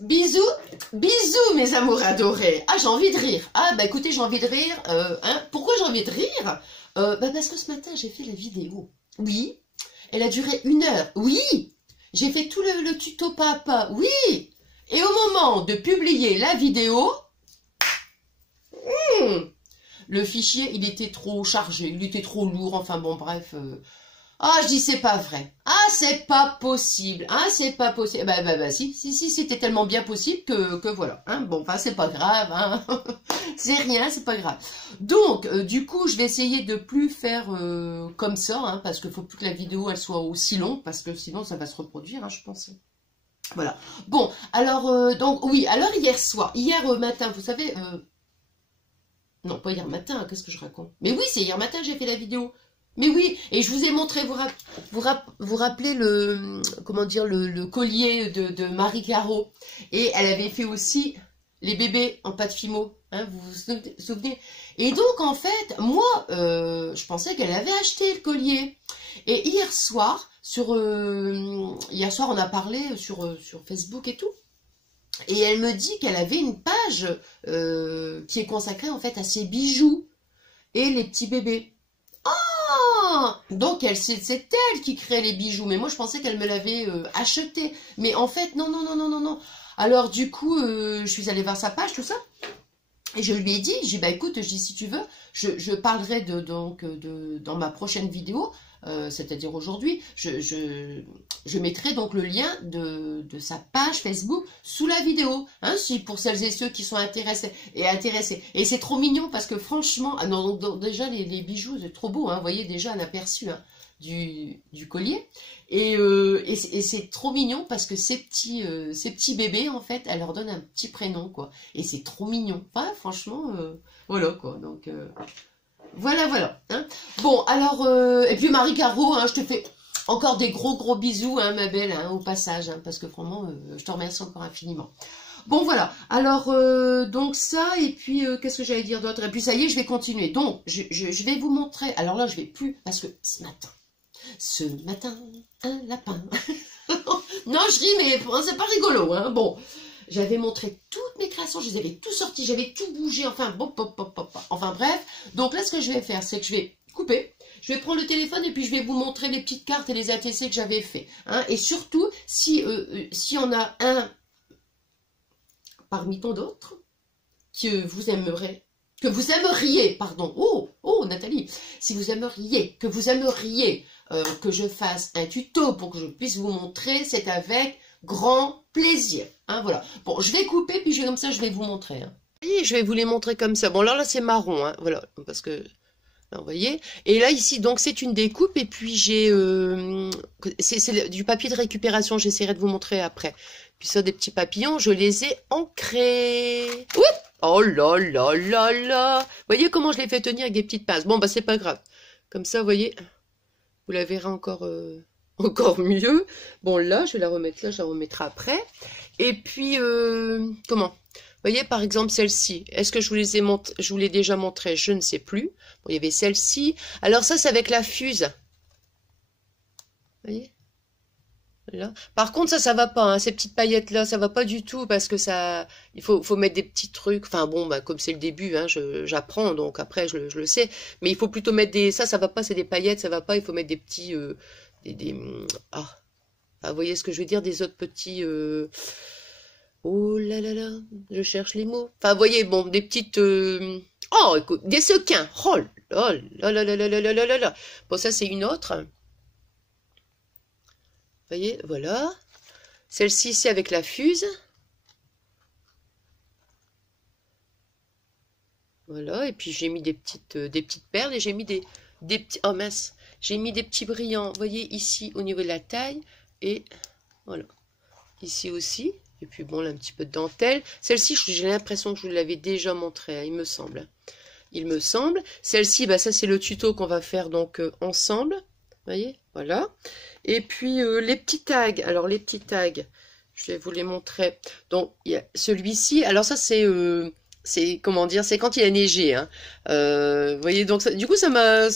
Bisous, bisous mes amours adorés. Ah, j'ai envie de rire. Ah, bah écoutez, j'ai envie de rire. Pourquoi j'ai envie de rire? Parce que ce matin, j'ai fait la vidéo. Oui, elle a duré 1 heure. Oui, j'ai fait tout le tuto papa. Oui, et au moment de publier la vidéo, le fichier, il était trop chargé, il était trop lourd. Enfin bon, bref... Ah, je dis, c'est pas vrai. Ah, c'est pas possible. Ah, c'est pas possible. Bah, si, c'était tellement bien possible que voilà. Hein. Bon, enfin, c'est pas grave. Hein. C'est rien, c'est pas grave. Donc, du coup, je vais essayer de plus faire comme ça, hein, parce qu'il faut plus que la vidéo, elle soit aussi longue, parce que sinon, ça va se reproduire, hein, je pense. Voilà. Bon, alors, donc, oui, alors hier soir, hier matin, vous savez... non, pas hier matin, qu'est-ce que je raconte? Mais oui, c'est hier matin que j'ai fait la vidéo. Mais oui, et je vous ai montré, vous rappelez le, comment dire, le collier de Marie Caro. Et elle avait fait aussi les bébés en pâte Fimo, hein, vous vous souvenez? Et donc, en fait, moi, je pensais qu'elle avait acheté le collier. Et hier soir, on a parlé sur Facebook et tout. Et elle me dit qu'elle avait une page qui est consacrée, en fait, à ses bijoux et les petits bébés. Donc c'est elle qui crée les bijoux, mais moi je pensais qu'elle me l'avait acheté, mais en fait non. Alors du coup je suis allée voir sa page, tout ça, et je lui ai dit, bah écoute, je dis si tu veux, je parlerai dans ma prochaine vidéo, c'est-à-dire aujourd'hui, je mettrai donc le lien de sa page Facebook sous la vidéo, hein, pour celles et ceux qui sont intéressés. Et c'est trop mignon parce que franchement, ah non, donc, déjà les bijoux, c'est trop beau, hein, vous voyez déjà un aperçu hein, du collier. Et c'est trop mignon parce que ces petits bébés, en fait, elle leur donne un petit prénom, quoi. Et c'est trop mignon. Enfin, franchement, voilà, quoi. Donc, voilà. Hein. Bon, alors, et puis Marie Caro, hein, je te fais encore des gros bisous, hein, ma belle, hein, au passage, hein, parce que vraiment, je te remercie encore infiniment. Bon, voilà. Alors, donc ça, et puis, qu'est-ce que j'allais dire d'autre? Et puis, ça y est, je vais continuer. Donc, je vais vous montrer. Alors là, je vais plus, parce que ce matin, un lapin. Non, je ris, mais c'est pas rigolo, hein. Bon, j'avais montré toutes mes créations, je les avais tout sorties, j'avais tout bougé, enfin, enfin bref. Donc là, ce que je vais faire, c'est que je vais couper, je vais prendre le téléphone et puis je vais vous montrer les petites cartes et les ATC que j'avais fait. Hein. Et surtout, si on a un parmi tant d'autres que vous aimeriez, pardon, oh Nathalie, si vous aimeriez, que je fasse un tuto pour que je puisse vous montrer, c'est avec grand plaisir. Hein, voilà. Bon, je vais couper, puis comme ça, je vais vous montrer. Hein. Et je vais vous les montrer comme ça. Bon, là c'est marron, hein, voilà, parce que, là, vous voyez. Et là, ici, donc, c'est une découpe, et puis j'ai, c'est du papier de récupération, j'essaierai de vous montrer après. Puis ça, des petits papillons, je les ai ancrés. Oups! Oh là. Vous voyez comment je les fais tenir avec des petites pinces. Bon, bah, c'est pas grave. Comme ça, vous voyez, vous la verrez encore mieux. Bon, là, je vais la remettre là, je la remettrai après. Et puis, comment? Vous voyez, par exemple, celle-ci. Est-ce que je vous l'ai déjà montré? Je ne sais plus. Bon, il y avait celle-ci. Alors ça, c'est avec la fuse. Vous voyez? Là. Par contre, ça va pas, hein, ces petites paillettes-là, ça va pas du tout, parce que ça, il faut mettre des petits trucs, enfin bon, bah, comme c'est le début, hein, j'apprends, donc après, je le sais, mais il faut plutôt mettre ça va pas, c'est des paillettes, ça va pas, il faut mettre des petits, ah, vous voyez ce que je veux dire, des autres petits, oh là, je cherche les mots, enfin, vous voyez, bon, des petites, oh, écoute, des sequins, oh là. Bon, ça, c'est une autre. Vous voyez, voilà. Celle-ci, c'est avec la fuse. Voilà, et puis j'ai mis des petites perles et j'ai mis des petits... Oh mince, j'ai mis des petits brillants, vous voyez, ici, au niveau de la taille. Et voilà, ici aussi. Et puis bon, là, un petit peu de dentelle. Celle-ci, j'ai l'impression que je vous l'avais déjà montré, hein, il me semble. Il me semble. Celle-ci, bah, ça, c'est le tuto qu'on va faire donc ensemble. Vous voyez, voilà. Et puis les petits tags. Alors les petits tags, je vais vous les montrer. Donc il y a celui-ci. Alors ça c'est comment dire, c'est quand il a neigé. Hein. Vous voyez, donc ça, du coup ça m'a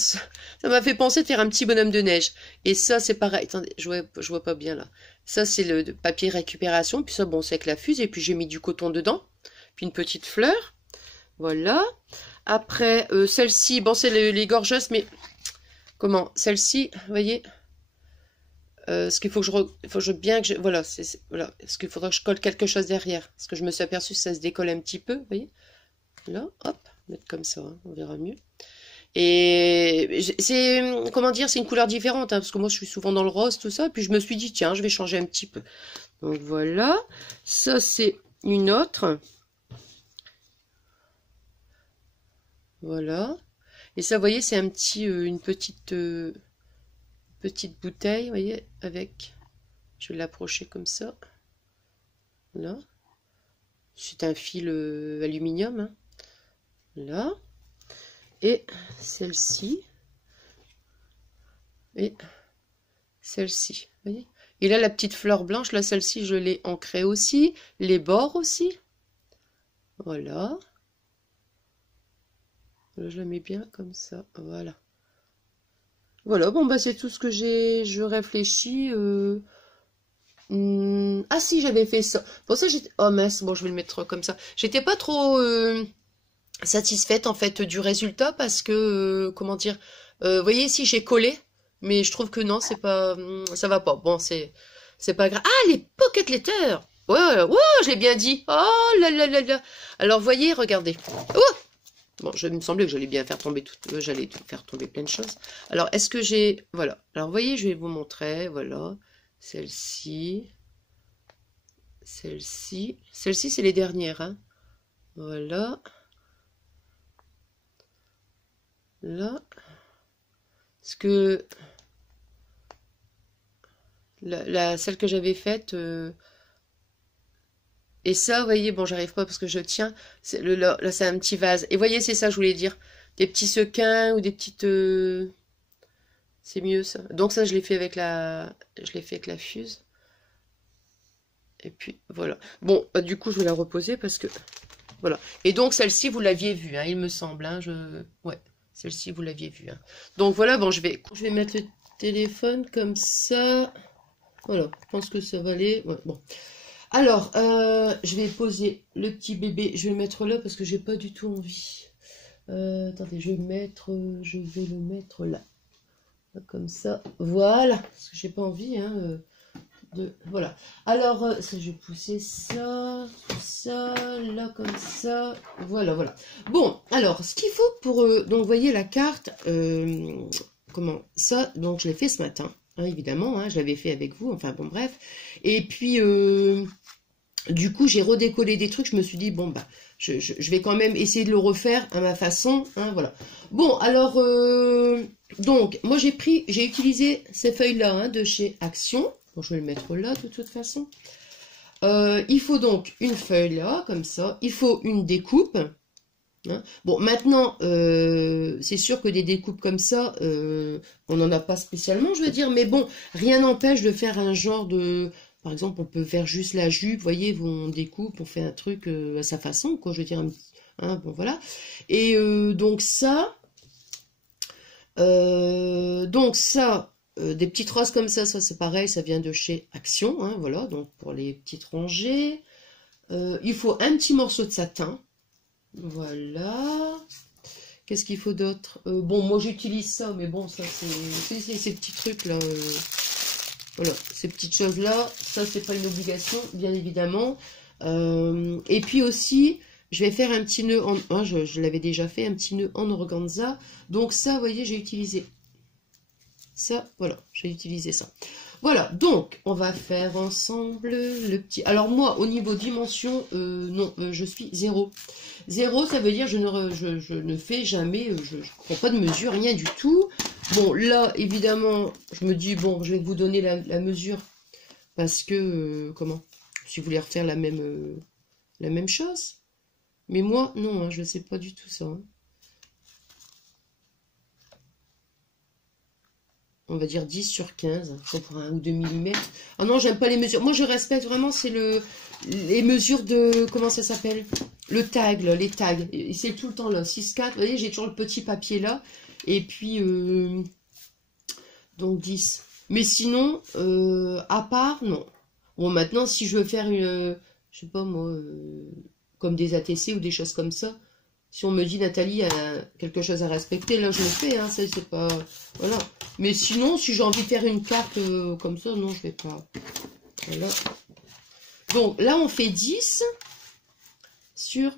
fait penser de faire un petit bonhomme de neige. Et ça c'est pareil. Attendez, je vois pas bien là. Ça, c'est le papier récupération. Puis ça, bon, c'est avec la fuse. Et puis, j'ai mis du coton dedans. Puis une petite fleur. Voilà. Après, celle-ci, bon, c'est les gorgeuses, mais comment? Celle-ci, vous voyez, ce qu'il faut que voilà, voilà, ce qu'il faudra que je colle quelque chose derrière. Parce que je me suis aperçue que ça se décolle un petit peu, vous voyez. Là, hop, mettre comme ça, hein, on verra mieux. Et c'est, comment dire, c'est une couleur différente, hein, parce que moi je suis souvent dans le rose, tout ça. Puis je me suis dit, tiens, je vais changer un petit peu. Donc voilà, ça c'est une autre. Voilà. Et ça, vous voyez, c'est un petit, une petite bouteille, vous voyez, avec, je vais l'approcher comme ça. Là. C'est un fil aluminium, hein. Là. Et celle-ci. Et celle-ci, vous voyez. Et là, la petite fleur blanche, là, celle-ci, je l'ai ancrée aussi. Les bords aussi. Voilà. Là, je la mets bien comme ça. Voilà. Voilà, bon, bah, c'est tout ce que je réfléchis. Ah si, j'avais fait ça. Pour ça, j'étais... Oh mince, bon, je vais le mettre comme ça. J'étais pas trop satisfaite, en fait, du résultat parce que, comment dire... vous voyez, ici, j'ai collé. Mais je trouve que non, c'est pas... ça va pas. Bon, c'est pas grave. Ah, les pocket letters! Ouais, ouais, je l'ai bien dit. Oh là là là là. Alors, voyez, regardez. Oh! Bon, je me semblait que j'allais bien faire tomber tout, j'allais faire tomber plein de choses. Alors, est-ce que j'ai... Voilà. Alors, vous voyez, je vais vous montrer. Voilà. Celle-ci. Celle-ci. Celle-ci, c'est les dernières. Hein. Voilà. Là. Parce que... celle que j'avais faite... Et ça, vous voyez, bon, j'arrive pas parce que je tiens. Là, c'est un petit vase. Et vous voyez, c'est ça, je voulais dire. Des petits sequins ou des petites... C'est mieux, ça. Donc ça, je l'ai fait avec la... Je l'ai fait avec la fuse. Et puis, voilà. Bon, bah, du coup, je vais la reposer parce que... Voilà. Et donc, celle-ci, vous l'aviez vue, hein, il me semble. Hein, ouais, celle-ci, vous l'aviez vue. Hein. Donc, voilà, bon, je vais mettre le téléphone comme ça. Voilà, je pense que ça va aller. Ouais, bon. Alors, je vais poser le petit bébé. Je vais le mettre là parce que j'ai pas du tout envie. Attendez, je vais le mettre là. Comme ça. Voilà. Parce que j'ai pas envie, hein, voilà. Alors, ça, je vais pousser ça, tout ça, là, comme ça. Voilà, voilà. Bon, alors, ce qu'il faut pour... donc, vous voyez la carte. Comment ça, donc, je l'ai fait ce matin. Hein, évidemment, hein, je l'avais fait avec vous. Enfin, bon, bref. Et puis... du coup, j'ai redécollé des trucs. Je me suis dit, bon, bah, je vais quand même essayer de le refaire à ma façon. Hein, voilà. Bon, alors, donc, moi, j'ai utilisé ces feuilles-là hein, de chez Action. Bon, je vais le mettre là, de toute façon. Il faut donc une feuille là, comme ça. Il faut une découpe. Hein. Bon, maintenant, c'est sûr que des découpes comme ça, on n'en a pas spécialement, je veux dire. Mais bon, rien n'empêche de faire un genre de... Par exemple, on peut faire juste la jupe, vous voyez, on découpe, on fait un truc à sa façon, quoi, je veux dire, hein, bon, voilà. Et donc ça, des petites roses comme ça c'est pareil, ça vient de chez Action, hein, voilà, donc pour les petites rangées. Il faut un petit morceau de satin, voilà. Qu'est-ce qu'il faut d'autre? Bon, moi j'utilise ça, mais bon, ça c'est ces petits trucs là... Voilà, ces petites choses-là, ça c'est pas une obligation, bien évidemment. Et puis aussi, je vais faire un petit nœud, je l'avais déjà fait, un petit nœud en organza. Donc ça, vous voyez, j'ai utilisé ça, voilà, j'ai utilisé ça. Voilà, donc on va faire ensemble le petit... Alors moi, au niveau dimension, non, je suis 0. 0, ça veut dire je ne fais jamais, je ne prends pas de mesure, rien du tout. Bon, là, évidemment, je me dis, bon, je vais vous donner la mesure, parce que, comment, si vous voulez refaire la même chose. Mais moi, non, hein, je ne sais pas du tout ça. Hein. On va dire 10 sur 15, ça pour 1 ou 2 mm. Ah non, j'aime pas les mesures. Moi, je respecte vraiment, c'est les mesures de, comment ça s'appelle? Le tag, là, les tags. C'est tout le temps là, 6-4. Vous voyez, j'ai toujours le petit papier là. Et puis, donc 10. Mais sinon, à part, non. Bon, maintenant, si je veux faire une, je sais pas moi, comme des ATC ou des choses comme ça, si on me dit Nathalie a quelque chose à respecter, là je le fais, hein, ça c'est pas, voilà. Mais sinon, si j'ai envie de faire une carte comme ça, non, je vais pas. Voilà. Donc là, on fait 10 sur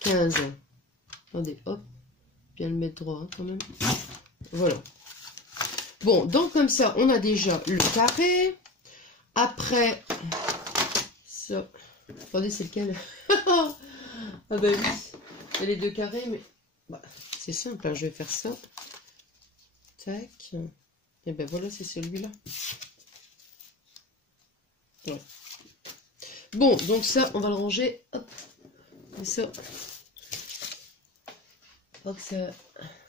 15. Attendez, hop, bien le mettre droit hein, quand même. Voilà. Bon, donc comme ça, on a déjà le carré. Après, ça... Attendez, c'est lequel? Ah ben oui, il y a les deux carrés, mais... Bah, c'est simple, hein, je vais faire ça. Tac. Et ben voilà, c'est celui-là. Ouais. Bon, donc ça, on va le ranger. Hop. Et ça... Hop, ça...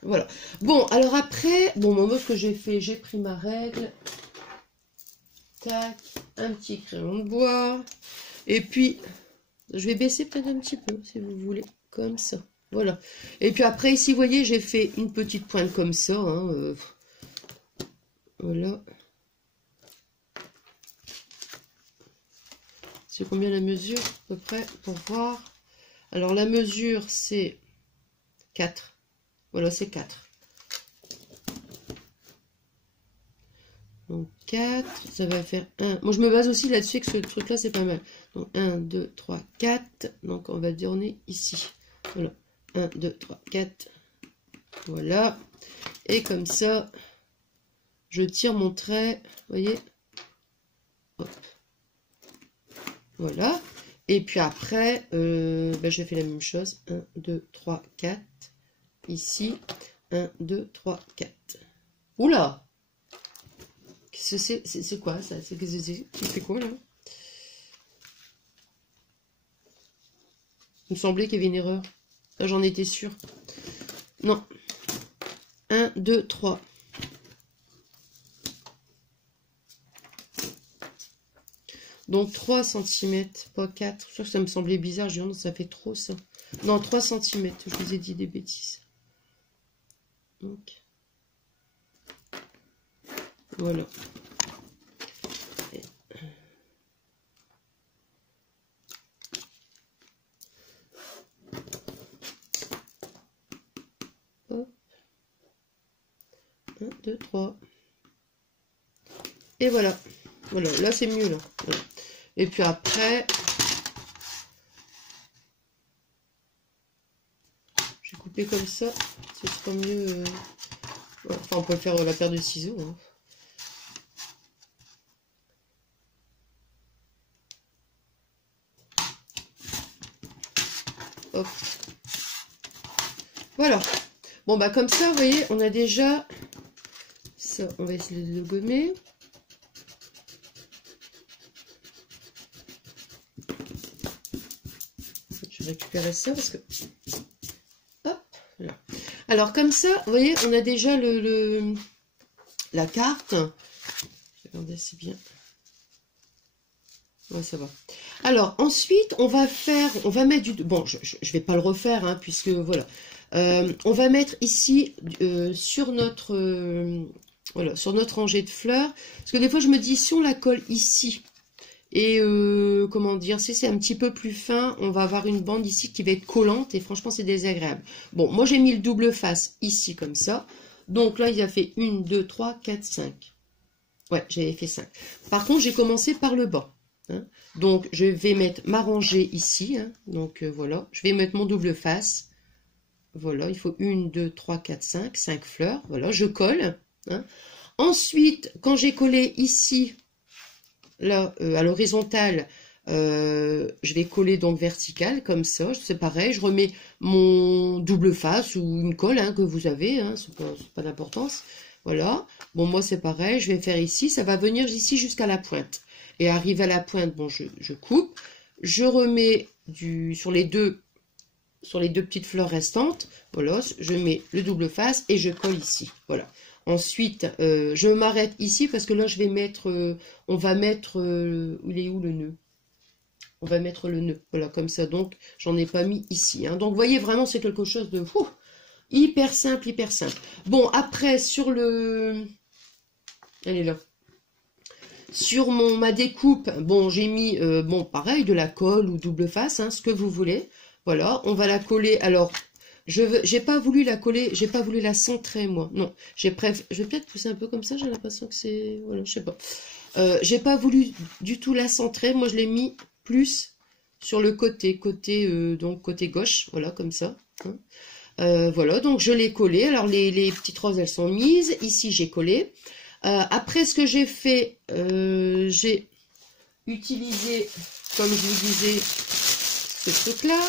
Voilà. Bon, alors après, bon, moi, ce que j'ai fait, j'ai pris ma règle. Tac, un petit crayon de bois. Et puis, je vais baisser peut-être un petit peu, si vous voulez, comme ça. Voilà. Et puis après, ici, vous voyez, j'ai fait une petite pointe comme ça. Hein, voilà. C'est combien la mesure, à peu près, pour voir. Alors, la mesure, c'est 4. Voilà, c'est 4. Donc 4, ça va faire 1. Moi, je me base aussi là-dessus que ce truc-là, c'est pas mal. Donc 1, 2, 3, 4. Donc on va tourner ici. Voilà. 1, 2, 3, 4. Voilà. Et comme ça, je tire mon trait. Vous voyez? Hop. Voilà. Et puis après, je fais la même chose. 1, 2, 3, 4. Ici. 1, 2, 3, 4. Oula! C'est quoi ça? C'est quoi là? Il me semblait qu'il y avait une erreur. Là, j'en étais sûre. Non. 1, 2, 3. Donc 3 cm, pas 4. Je sûr que ça me semblait bizarre. J'ai dit, non, ça fait trop ça. Non, 3 cm. Je vous ai dit des bêtises. Donc. Voilà. Hop. 1, 2, 3. Et voilà. Voilà, là c'est mieux là. Voilà. Et puis après, je vais couper comme ça. Ce sera mieux. Voilà. Enfin, on peut faire la paire de ciseaux. Hein. Hop. Voilà. Bon, bah comme ça, vous voyez, on a déjà... Ça, on va essayer de le gommer. Je vais récupérer ça parce que... Hop, voilà. Alors comme ça, vous voyez, on a déjà la carte. Regardez, c'est bien. Ouais, ça va. Alors ensuite, on va mettre du... Bon, je vais pas le refaire, hein, puisque voilà. On va mettre ici sur notre... voilà, sur notre rangée de fleurs. Parce que des fois, je me dis, si on la colle ici, et comment dire, si c'est un petit peu plus fin, on va avoir une bande ici qui va être collante, et franchement, c'est désagréable. Bon, moi, j'ai mis le double face ici, comme ça. Donc là, il a fait 1, 2, 3, 4, 5. Ouais, j'avais fait 5. Par contre, j'ai commencé par le bas. Hein. Donc, je vais mettre ma rangée ici. Hein. Donc, voilà. Je vais mettre mon double face. Voilà, il faut 1, 2, 3, 4, 5. 5 fleurs. Voilà, je colle. Hein. Ensuite, quand j'ai collé ici, là, à l'horizontale, je vais coller donc vertical, comme ça. C'est pareil, je remets mon double face ou une colle hein, que vous avez. Hein, c'est pas d'importance. Voilà. Bon, moi, c'est pareil. Je vais faire ici. Ça va venir ici jusqu'à la pointe. Et arrivé à la pointe, bon, je coupe. Je remets sur les deux petites fleurs restantes. Voilà, je mets le double face et je colle ici. Voilà. Ensuite, je m'arrête ici parce que là, je vais mettre... on va mettre... il est où le nœud? On va mettre le nœud. Voilà, comme ça. Donc, j'en ai pas mis ici. Hein. Donc, vous voyez, vraiment, c'est quelque chose de... hyper simple, hyper simple. Bon, après, sur le... Elle est là. sur ma découpe, bon, j'ai mis, bon, pareil, de la colle ou double face, hein, ce que vous voulez. Voilà, on va la coller. Alors, j'ai pas voulu la coller, j'ai pas voulu la centrer, moi. Non, je vais peut-être pousser un peu comme ça, j'ai l'impression que c'est... Voilà, je sais pas. J'ai pas voulu du tout la centrer, moi je l'ai mis plus sur le côté, donc côté gauche, voilà, comme ça. Hein. Voilà, donc je l'ai collé. Alors les petites roses, elles sont mises. Ici, j'ai collé. Après, ce que j'ai fait, j'ai utilisé, comme je vous disais, ce truc-là.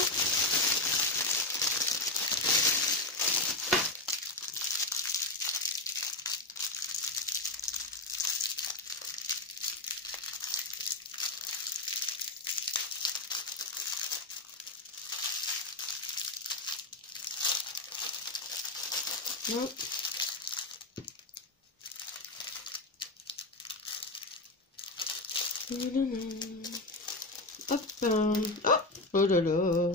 Hop, oh, oh là là.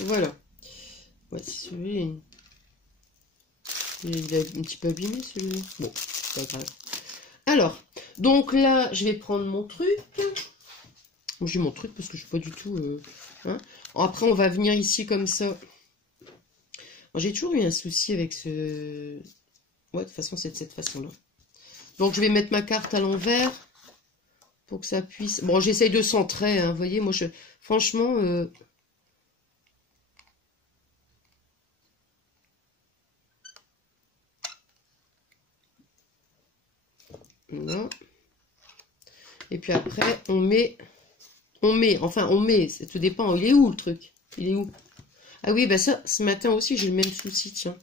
Voilà. Ouais, celui-là, il est un petit peu abîmé celui-là. Bon, c'est pas grave. Alors, donc là, je vais prendre mon truc. J'ai mon truc parce que je suis pas du tout... hein. Après, on va venir ici comme ça. J'ai toujours eu un souci avec ce... Ouais, de toute façon, c'est de cette façon-là. Donc, je vais mettre ma carte à l'envers pour que ça puisse... Bon, j'essaye de centrer, hein, vous voyez, moi, franchement... Voilà. Et puis après, on met, ça tout dépend, il est où le truc? Il est où? Ah oui, bah ça, ce matin aussi, j'ai le même souci, tiens.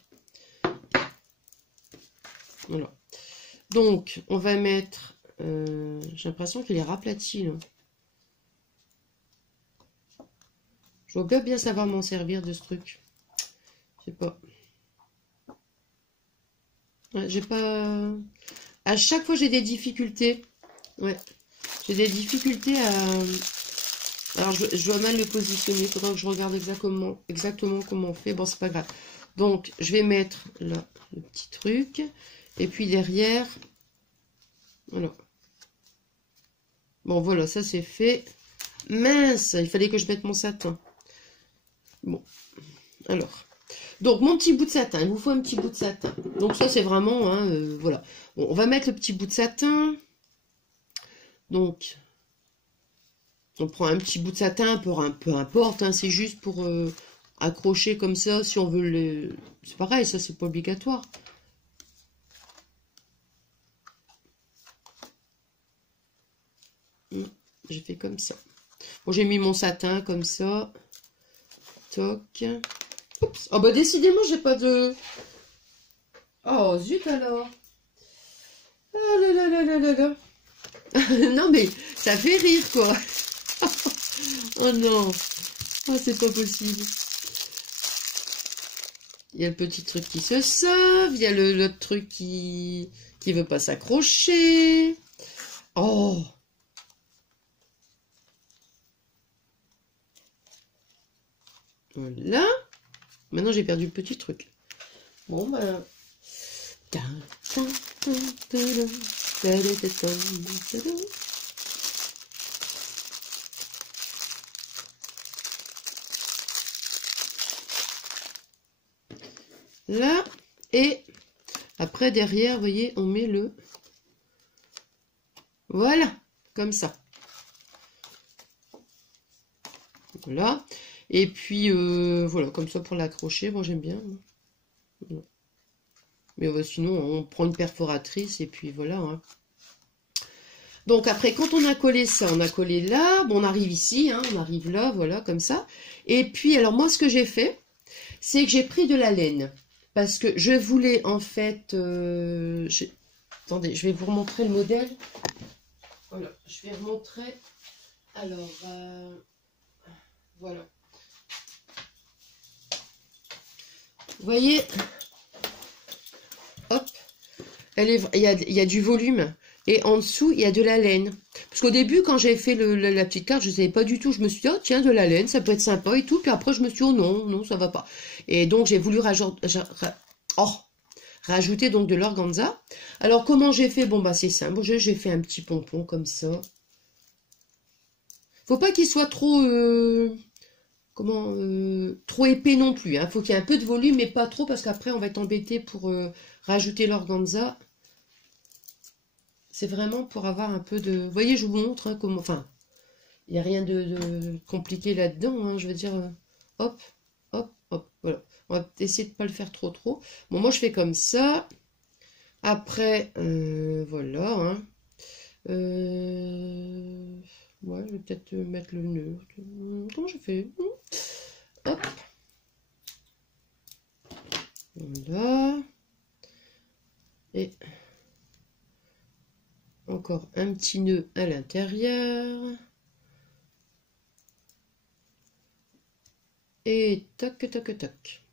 Voilà. Donc, on va mettre, j'ai l'impression qu'il est raplati, là. Je dois bien savoir m'en servir de ce truc. Je sais pas. Ouais, j'ai pas... À chaque fois, j'ai des difficultés. Ouais. J'ai des difficultés à... Alors, je dois mal le positionner. Il faudra que je regarde exactement comment on fait. Bon, c'est pas grave. Donc, je vais mettre là le petit truc. Et puis derrière... Voilà. Bon, voilà, ça c'est fait. Mince, il fallait que je mette mon satin. Bon, alors... Donc, mon petit bout de satin, il vous faut un petit bout de satin. Donc, ça, c'est vraiment, hein, voilà. Bon, on va mettre le petit bout de satin. Donc, on prend un petit bout de satin, peu importe, hein, c'est juste pour accrocher comme ça, si on veut le... C'est pareil, ça, c'est pas obligatoire. J'ai fait comme ça. Bon, j'ai mis mon satin comme ça. Toc. Oups. Oh, bah, décidément, j'ai pas de... Oh, zut alors. Oh là là là là là là. Non, mais ça fait rire, quoi. Oh non. Oh, c'est pas possible. Il y a le petit truc qui se sauve. Il y a l'autre truc qui veut pas s'accrocher. Oh. Voilà. Maintenant, j'ai perdu le petit truc. Bon, ben... Là, et après, derrière, vous voyez, on met le... Voilà, comme ça. Voilà. Et puis, voilà, comme ça pour l'accrocher. Bon, j'aime bien. Voilà. Mais sinon, on prend une perforatrice et puis voilà. Hein. Donc après, quand on a collé ça, on a collé là. Bon, on arrive ici, hein, on arrive là, voilà, comme ça. Et puis, alors moi, ce que j'ai fait, c'est que j'ai pris de la laine. Parce que je voulais, en fait... Attendez, je vais vous remontrer le modèle. Voilà, je vais remontrer. Alors, voilà. Vous voyez, hop, il y a du volume et en dessous il y a de la laine. Parce qu'au début, quand j'ai fait la petite carte, je ne savais pas du tout. Je me suis dit, oh tiens, de la laine, ça peut être sympa et tout. Puis après, je me suis dit, oh non, non, ça va pas. Et donc, j'ai voulu rajouter donc de l'organza. Alors, comment j'ai fait? Bon, bah c'est simple. J'ai fait un petit pompon comme ça. Faut pas qu'il soit trop... trop épais non plus. Faut qu'il y ait un peu de volume, mais pas trop, parce qu'après, on va être embêté pour rajouter l'organza. C'est vraiment pour avoir un peu de... Vous voyez, je vous montre comment... Enfin, il n'y a rien de compliqué là-dedans. Je veux dire, hop, hop, hop. Voilà. On va essayer de ne pas le faire trop. Bon, moi, je fais comme ça. Après, voilà. Ouais, je vais peut-être mettre le nœud. Comment je fais? Hop. Voilà. Et... encore un petit nœud à l'intérieur. Et toc, toc, toc.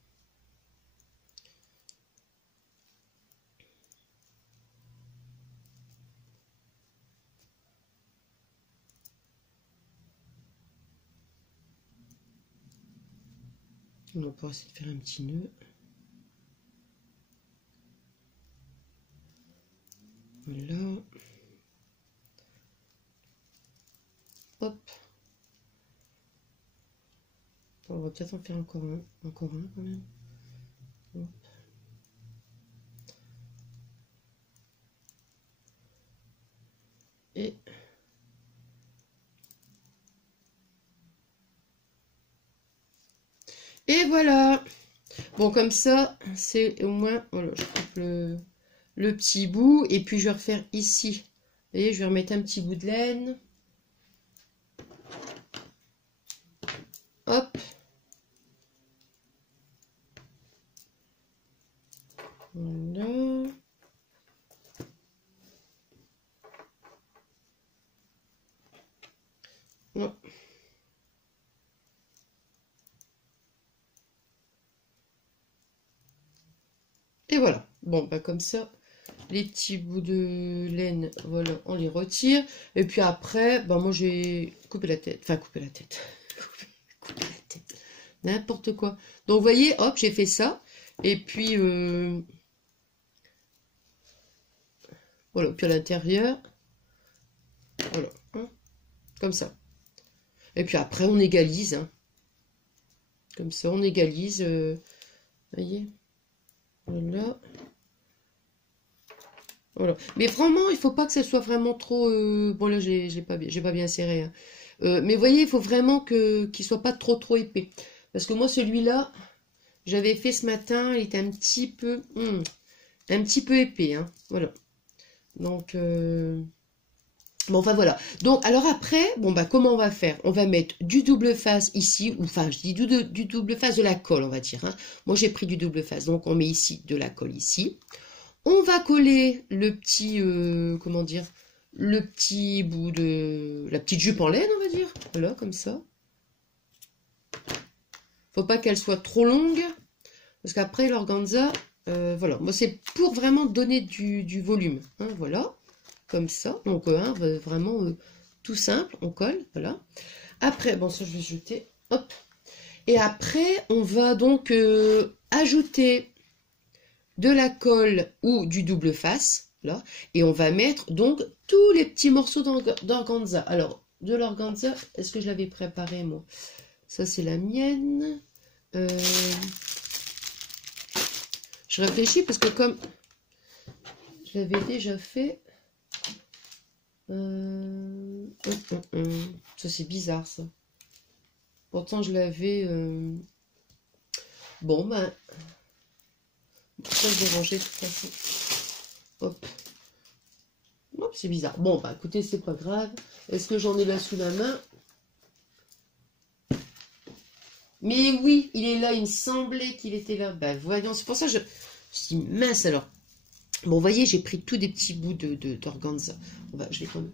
On va pouvoir essayer de faire un petit nœud. Voilà. Hop. On va peut-être en faire encore un quand même. Hop. Et voilà. Bon, comme ça, c'est au moins... Voilà, je coupe le petit bout. Et puis, je vais refaire ici. Vous voyez, je vais remettre un petit bout de laine. Hop. Voilà. Ouais. Et voilà. Bon, bah comme ça, les petits bouts de laine, voilà, on les retire. Et puis après, bah moi j'ai coupé la tête. Enfin, coupé la tête. Coupé la tête. N'importe quoi. Donc, vous voyez, hop, j'ai fait ça. Et puis, voilà, puis à l'intérieur, voilà, comme ça. Et puis après, on égalise, comme ça, on égalise, voyez, voilà. Voilà. Mais vraiment, il faut pas que ça soit vraiment trop... bon, là, j'ai pas bien serré. Mais vous voyez, il faut vraiment qu'il soit pas trop épais. Parce que moi, celui-là, j'avais fait ce matin, il était un petit peu épais. Voilà. Donc, bon, enfin, voilà. Donc, alors après, bon, bah, comment on va faire? On va mettre du double face ici, ou enfin, je dis du double face de la colle, on va dire. Moi, j'ai pris du double face, donc on met ici de la colle ici. On va coller le petit, comment dire, le petit bout de... la petite jupe en laine, on va dire. Voilà, comme ça. Faut pas qu'elle soit trop longue, parce qu'après, l'organza, voilà. Moi, c'est pour vraiment donner du volume. Voilà, comme ça. Donc, vraiment tout simple, on colle, voilà. Après, bon, ça, je vais jeter. Hop. Et après, on va donc ajouter de la colle ou du double face, là, et on va mettre donc tous les petits morceaux d'organza. Alors, de l'organza, est-ce que je l'avais préparé, moi? Ça, c'est la mienne. Je réfléchis parce que comme je l'avais déjà fait, ça c'est bizarre, ça. Pourtant, je l'avais... Bon, ben... ça, je vais ranger de toute façon. Hop. Hop, c'est bizarre. Bon, bah écoutez, c'est pas grave. Est-ce que j'en ai là sous la main? Mais oui, il est là. Il me semblait qu'il était là. Ben voyons, c'est pour ça que je dis mince alors. Bon, vous voyez, j'ai pris tous des petits bouts d'organza. Je vais quand même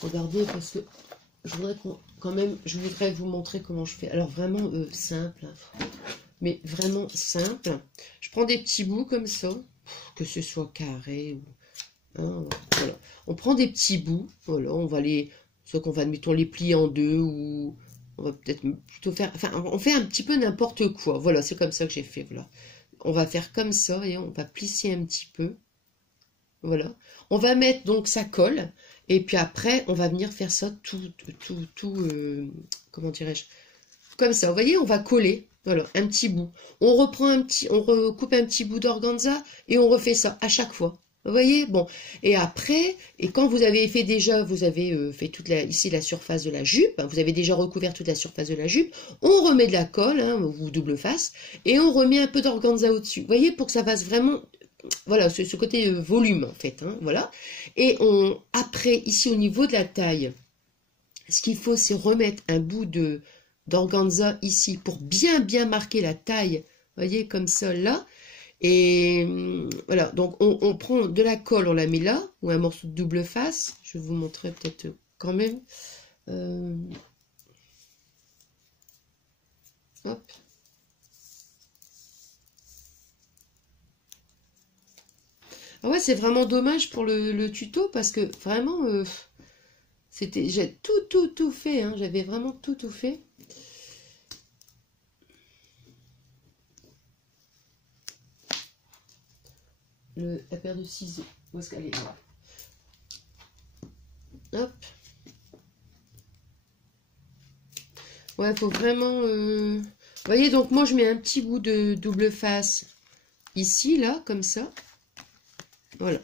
regarder parce que je voudrais quand même, je voudrais vous montrer comment je fais. Alors vraiment simple, mais vraiment simple. Je prends des petits bouts comme ça, que ce soit carré ou voilà. On prend des petits bouts, voilà, on va les Soit qu'on va, admettons, les plier en deux, ou on va peut-être plutôt faire... Enfin, on fait un petit peu n'importe quoi. Voilà, c'est comme ça que j'ai fait, voilà. On va faire comme ça, et on va plisser un petit peu. Voilà. On va mettre, donc, ça colle. Et puis après, on va venir faire ça comment dirais-je? Comme ça, vous voyez, on va coller. Voilà, un petit bout. On recoupe un petit bout d'organza et on refait ça à chaque fois. Vous voyez, bon. Et après, et quand vous avez fait déjà, vous avez fait ici la surface de la jupe, hein, vous avez déjà recouvert toute la surface de la jupe, on remet de la colle, hein, ou double face, et on remet un peu d'organza au-dessus. Vous voyez, pour que ça fasse vraiment, voilà, ce côté volume, en fait, hein, voilà. Et après, ici, au niveau de la taille, ce qu'il faut, c'est remettre un bout d'organza ici pour bien marquer la taille, vous voyez, comme ça, là. Et voilà, donc on prend de la colle, on la met là, ou un morceau de double face. Je vais vous montrer peut-être quand même. Hop. Ah ouais, c'est vraiment dommage pour le tuto, parce que vraiment, j'ai tout fait, hein, j'avais vraiment tout fait. La paire de ciseaux, où est-ce qu'elle est là? Hop. Ouais, faut vraiment... Vous voyez, donc moi je mets un petit bout de double face ici, là, comme ça. Voilà.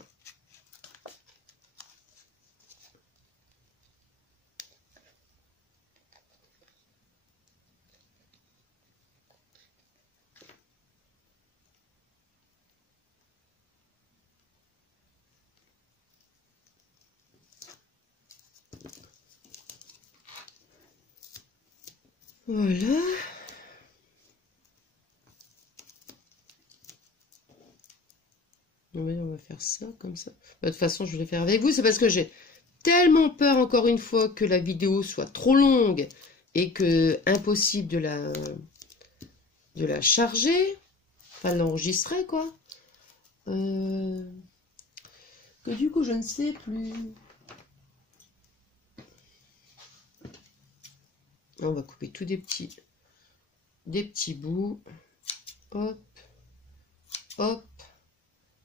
Voilà. On va faire ça, comme ça. De toute façon, je vais le faire avec vous. C'est parce que j'ai tellement peur, encore une fois, que la vidéo soit trop longue et que impossible de la charger. Enfin, l'enregistrer, quoi. Que du coup, je ne sais plus. On va couper tous des petits bouts. Hop. Hop.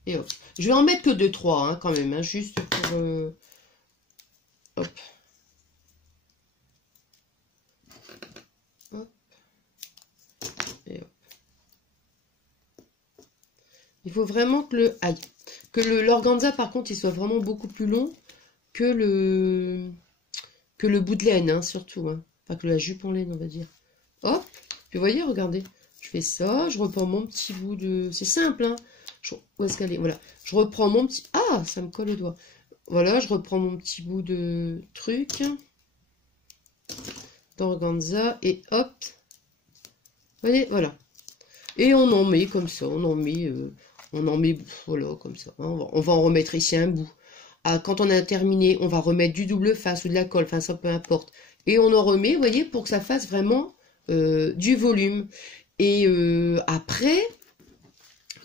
Et hop. Je vais en mettre que 2-3, hein, quand même, hein, juste pour... Hop. Hop. Et hop. Il faut vraiment que l'organza, par contre, il soit vraiment beaucoup plus long que le bout de laine, hein, surtout. Hein. Enfin, que la jupe en laine, on va dire. Hop. Puis, vous voyez, regardez. Je fais ça, je reprends mon petit bout de... C'est simple, hein. Où est-ce qu'elle est? Voilà. Je reprends mon petit... Ah, ça me colle au doigt. Voilà, je reprends mon petit bout de truc. D'organza. Et hop. Vous voyez, voilà. Et on en met comme ça. On en met, voilà, comme ça. On va en remettre ici un bout. Ah, quand on a terminé, on va remettre du double face ou de la colle. Enfin, ça peu importe. Et on en remet, vous voyez, pour que ça fasse vraiment du volume. Et après...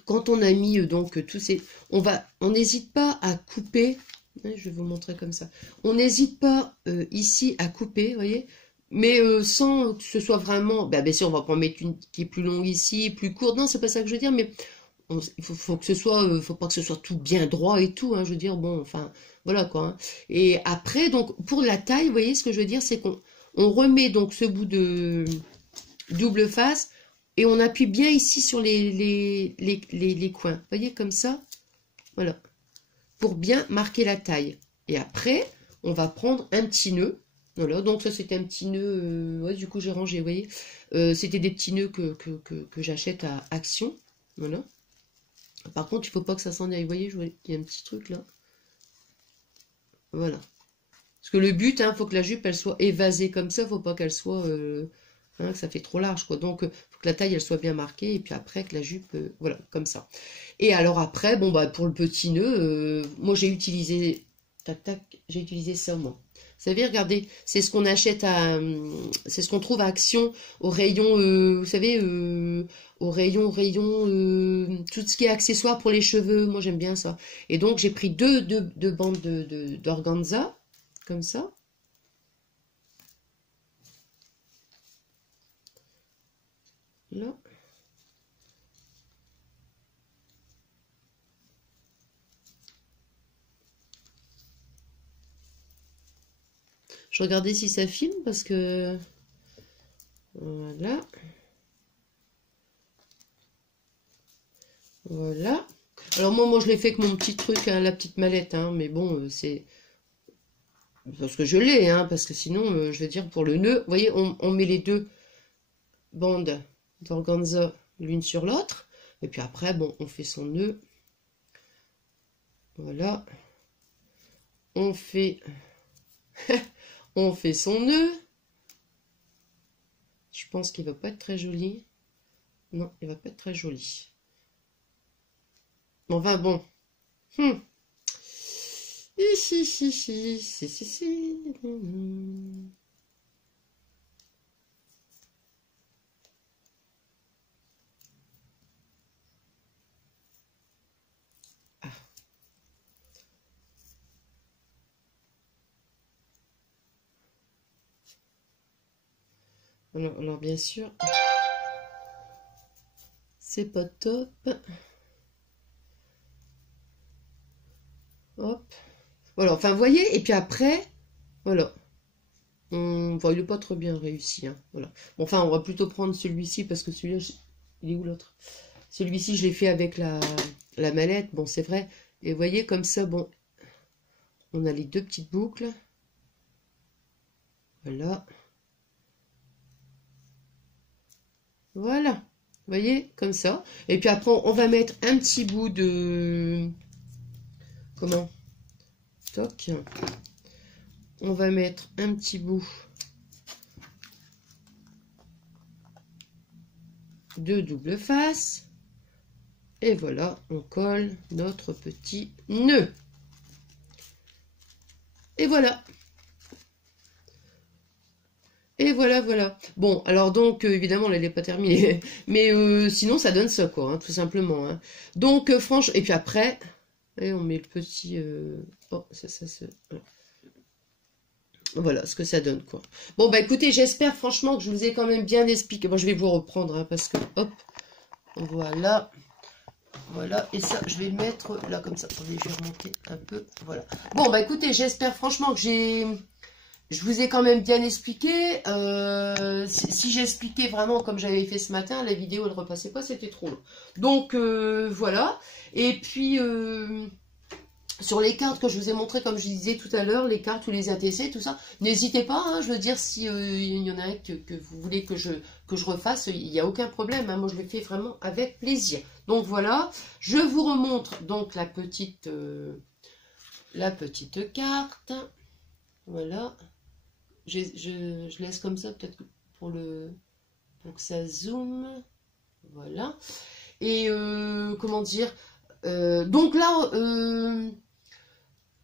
Quand on a mis donc tous ces... On n'hésite pas à couper. Je vais vous montrer comme ça. On n'hésite pas ici à couper, vous voyez. Mais sans que ce soit vraiment... bien sûr, on va pas en mettre une qui est plus longue ici, plus courte. Non, c'est pas ça que je veux dire, mais il faut que ce soit... faut pas que ce soit tout bien droit et tout. Hein, je veux dire, bon, enfin, voilà quoi. Hein. Et après, donc, pour la taille, vous voyez, ce que je veux dire, c'est qu'on remet donc ce bout de double face... Et on appuie bien ici sur les coins. Vous voyez, comme ça. Voilà. Pour bien marquer la taille. Et après, on va prendre un petit nœud. Voilà. Donc ça, c'était un petit nœud. Ouais, du coup, j'ai rangé, vous voyez. C'était des petits nœuds que j'achète à Action. Voilà. Par contre, il ne faut pas que ça s'en aille. Vous voyez, il y a un petit truc là. Voilà. Parce que le but, il faut que la jupe, elle soit évasée comme ça. Il ne faut pas qu'elle soit... que ça fait trop large, quoi. Donc, faut que la taille, elle soit bien marquée. Et puis après, que la jupe, voilà, comme ça. Et alors après, bon, pour le petit nœud, moi, j'ai utilisé... Tac, tac, j'ai utilisé ça, moi. Vous savez, regardez, c'est ce qu'on achète c'est ce qu'on trouve à Action, au rayon, vous savez, au rayon, tout ce qui est accessoires pour les cheveux. Moi, j'aime bien ça. Et donc, j'ai pris deux bandes d'organza, comme ça. Là. Je regardais si ça filme parce que... Voilà. Voilà. Alors moi je l'ai fait avec mon petit truc, hein, la petite mallette, hein, mais bon, c'est... Parce que je l'ai, hein, parce que sinon, je veux dire, pour le nœud, vous voyez, on met les deux bandes d'organza l'une sur l'autre, et puis après, bon, on fait son nœud. Voilà. On fait... on fait son nœud. Je pense qu'il va pas être très joli. Non, il va pas être très joli. Enfin bon. Ah. Alors bien sûr, c'est pas top. Hop. Voilà, enfin, vous voyez, et puis après, voilà. Enfin, il n'est pas trop bien réussi, hein, voilà. Bon, enfin, on va plutôt prendre celui-ci, parce que celui-là, il est où l'autre? Celui-ci, je l'ai fait avec la mallette, bon, c'est vrai. Et vous voyez, comme ça, bon, on a les deux petites boucles. Voilà. Voilà. Vous voyez, comme ça. Et puis après, on va mettre un petit bout de... Comment? Toc. On va mettre un petit bout de double face. Et voilà, on colle notre petit nœud. Et voilà. Et voilà, voilà. Bon, alors donc, évidemment, elle n'est pas terminée. Mais sinon, ça donne ça, quoi, hein, tout simplement. Hein. Donc, franchement, et puis après, et on met le petit... Oh, ça. Voilà ce que ça donne, quoi. Bon, bah écoutez, j'espère franchement que je vous ai quand même bien expliqué. Bon, je vais vous reprendre, hein, parce que, hop, voilà. Voilà, et ça, je vais le mettre là, comme ça. Attendez, je vais remonter un peu. Voilà. Bon, bah écoutez, j'espère franchement que je vous ai quand même bien expliqué. Si j'expliquais vraiment comme j'avais fait ce matin, la vidéo, elle repassait pas, c'était trop long. Donc, voilà. Et puis... sur les cartes que je vous ai montré, comme je disais tout à l'heure, les cartes ou les ATC, tout ça, n'hésitez pas, hein, je veux dire, si il y en a un que vous voulez que je refasse, il n'y a aucun problème, hein, moi je le fais vraiment avec plaisir. Donc voilà, je vous remontre donc la petite carte, voilà, je laisse comme ça, peut-être pour que ça zoome, voilà, et comment dire, donc là,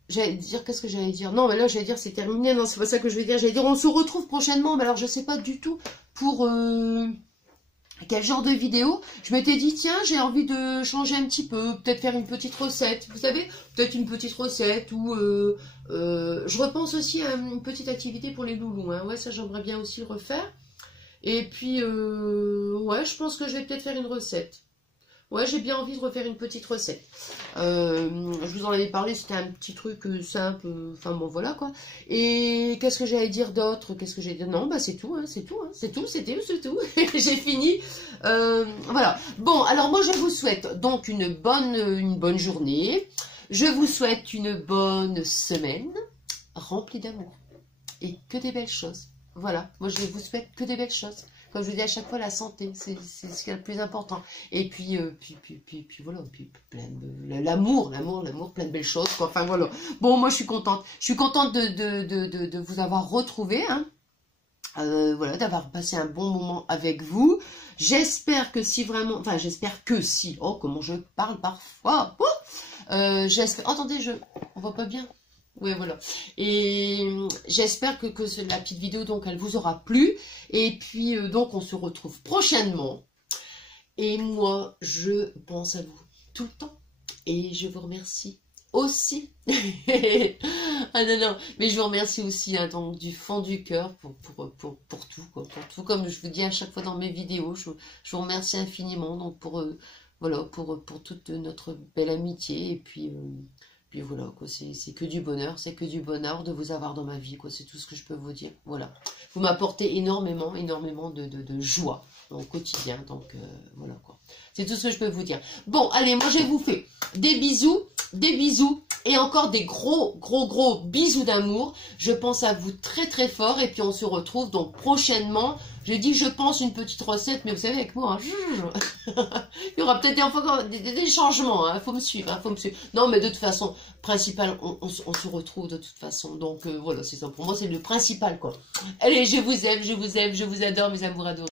j'allais dire, qu'est-ce que j'allais dire? Non, mais là, j'allais dire, c'est terminé. Non, c'est pas ça que je vais dire. J'allais dire, on se retrouve prochainement. Mais alors, je sais pas du tout pour quel genre de vidéo. Je m'étais dit, tiens, j'ai envie de changer un petit peu. Peut-être faire une petite recette. Vous savez, peut-être une petite recette. Ou je repense aussi à une petite activité pour les loulous. Hein. Ouais, ça, j'aimerais bien aussi le refaire. Et puis, ouais, je pense que je vais peut-être faire une recette. Ouais, j'ai bien envie de refaire une petite recette. Je vous en avais parlé, c'était un petit truc simple. Enfin bon, voilà quoi. Et qu'est-ce que j'allais dire d'autre? Qu'est-ce que j'ai dit? Non, bah c'est tout, hein, c'est tout, hein, c'est tout, c'est tout. J'ai fini. Voilà. Bon, alors moi je vous souhaite donc une bonne journée. Je vous souhaite une bonne semaine remplie d'amour et que des belles choses. Voilà. Moi je vous souhaite que des belles choses. Comme je vous dis à chaque fois, la santé, c'est ce qui est le plus important. Et puis, puis voilà, puis l'amour, plein de belles choses, quoi. Enfin voilà. Bon, moi je suis contente. Je suis contente de vous avoir retrouvé, hein. Voilà, d'avoir passé un bon moment avec vous. J'espère que si vraiment, enfin j'espère que si. Oh, comment je parle parfois. J'espère. Attendez, on voit pas bien. Ouais, voilà. Et j'espère que la petite vidéo, donc, elle vous aura plu. Et puis, donc, on se retrouve prochainement. Et moi, je pense à vous tout le temps. Et je vous remercie aussi. Ah non, non, mais je vous remercie aussi, hein, donc, du fond du cœur pour tout, quoi, pour tout, comme je vous dis à chaque fois dans mes vidéos, je vous remercie infiniment, donc, voilà, pour toute notre belle amitié, et puis voilà, quoi, c'est que du bonheur, c'est que du bonheur de vous avoir dans ma vie, quoi, c'est tout ce que je peux vous dire, voilà. Vous m'apportez énormément, énormément de joie au quotidien, donc, voilà, quoi. C'est tout ce que je peux vous dire. Bon, allez, moi, je vous fais des bisous, et encore des gros bisous d'amour. Je pense à vous très très fort, et puis on se retrouve donc prochainement. Je dis je pense une petite recette, mais vous savez avec moi, hein, il y aura peut-être des changements, hein, faut me suivre, hein, faut me suivre. Non, mais de toute façon, principal, on se retrouve de toute façon, donc voilà, c'est ça. Pour moi, c'est le principal, quoi. Allez, je vous aime, je vous adore, mes amours adorés.